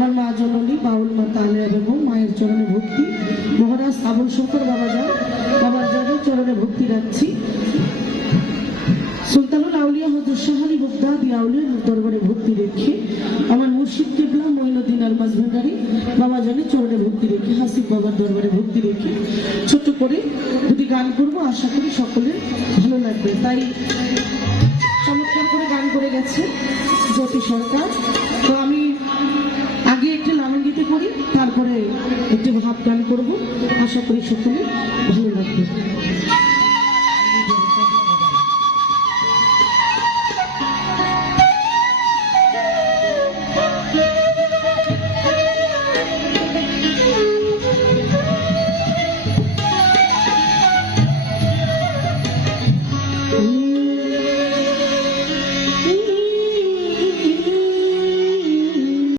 আমার মা জননী বাউল মা তালেয়া বেগম মায়ের চরণে ভক্তি, মহারাজ আবুল শঙ্কর বাবার যাদের চরণে ভক্তি রাখছি। সুলতানুল আউলিয়া হযরত শাহ আলী বাগদাদী আউলিয়ার দরবারে ভক্তি রেখে, আমার মুর্শিদ কিবলা মঈনুদ্দিন আল মাঝভান্ডারী বাবা জানের চরণে ভক্তি রেখে, হাসিব বাবার দরবারে ভক্তি রেখে ছোট করে দুটি গান করব, আশা করি সকলের ভালো লাগবে। তাই চমৎকার করে গান করে গেছে জ্যোতি সরকার। তো আমি আগে একটি লালঙ্গিতে করি, তারপরে একটি ভাব গান করব, আশা করি সকলের ভালো লাগবে।